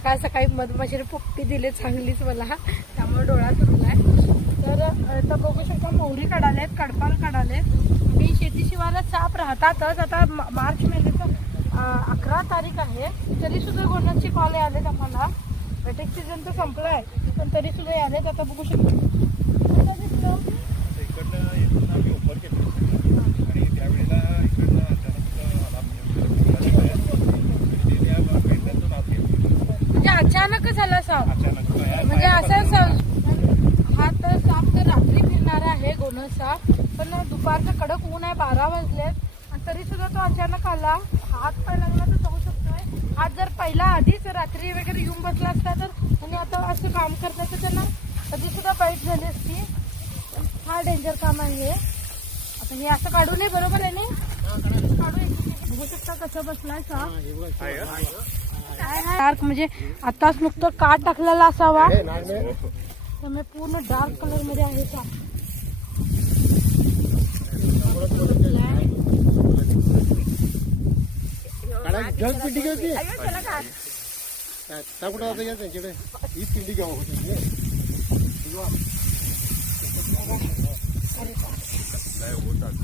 सकाळ सकाळी मधमाशीने पोपटी दिली चांगलीच मला, त्यामुळे डोळा सुटलाय. तर आता बघू शकता मोहरी काढालेत, कडपाल काढालेत. आणि शेती शिवारात साप राहतातच. आता मार्च महिन्याचं 11 तारीख आहे, तरी सुद्धा गोंड्याची कॉल आलेत आम्हाला. अटॅक सीझन तर संपलाय पण तरी सुद्धा आलेत. आता बघू शकतो म्हणजे अचानकच झाला साप. म्हणजे असं हा तर साप तर रात्री फिरणारा आहे गोनस साप, पण दुपारचं कडक ऊन आहे, 12 वाजलेत आणि तरी सुद्धा तो अचानक आला. हात पाय लागला तर जाऊ शकतोय. हात जर पहिला आधीच रात्री वगैरे येऊन बसला असता तर, आणि आता असं काम करतात तर त्यांना कधी सुद्धा बाईट झाली असती. हा डेंजर काम आहे. आता हे असं काढू नये, बरोबर आहे ना? काढू. बघू शकता कसं बसलाय साप. डार्क म्हणजे आताच नुकतं काट टाकलेला असावा, त्यामुळे पूर्ण डार्क कलर मध्ये आहे साप.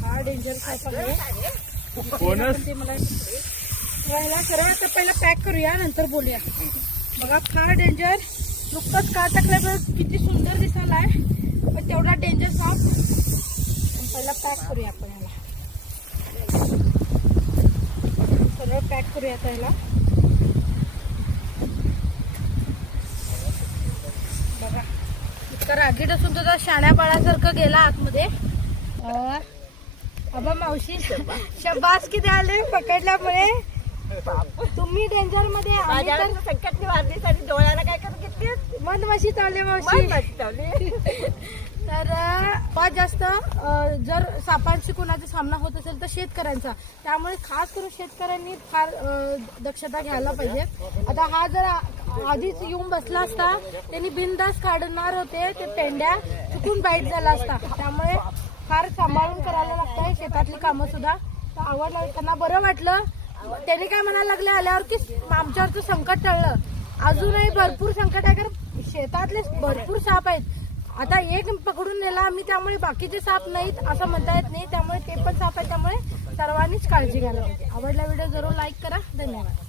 हा डेंजर साप आहे. राहिला करा. आता पहिला पॅक करूया, नंतर बोलूया. बघा फार डेंजर. नुकतंच काट टाकल्यामुळे किती सुंदर दिसायलाय, पण तेवढा डेंजर साप. पहिला पॅक करूया आपण ह्याला, सरळ पॅक करूया त्याला. बघा इतका रागीट असून तो शाण्या बाळासारखं गेला आतमध्ये. अबा मावशी शबास किती आले पकडल्यामुळे. तुम्ही डेंजर मध्ये, आम्ही तर संकट निवारण्यासाठी डोळ्याला काय करत घेतली, मधमाशी चावले मावशी. तर फार जास्त जर सापांशी कोणाचा सामना होत असेल तर शेतकऱ्यांचा, त्यामुळे खास करून शेतकऱ्यांनी फार दक्षता घ्यायला पाहिजे. आता हा जर आधीच येऊन बसला असता, त्यांनी बिनधास्त काढणार होते, ते पेंड्या चुकून बाईट झाला असता. त्यामुळे फार सांभाळून करायला लागतंय शेतातली कामं सुद्धा. तर आवडलं, त्यांना बरं वाटलं. त्याने काय म्हणायला लागले आल्यावर की आमच्यावरचं संकट टळलं. अजूनही भरपूर संकट आहे, कारण शेतातले भरपूर साप आहेत. आता एक पकडून नेला आम्ही, त्यामुळे बाकीचे साप नाहीत असं म्हणता येत नाही. त्यामुळे ते पण साप आहेत, त्यामुळे सर्वांनीच काळजी घ्यायला पाहिजे. आवडला व्हिडिओ जरूर लाईक करा. धन्यवाद.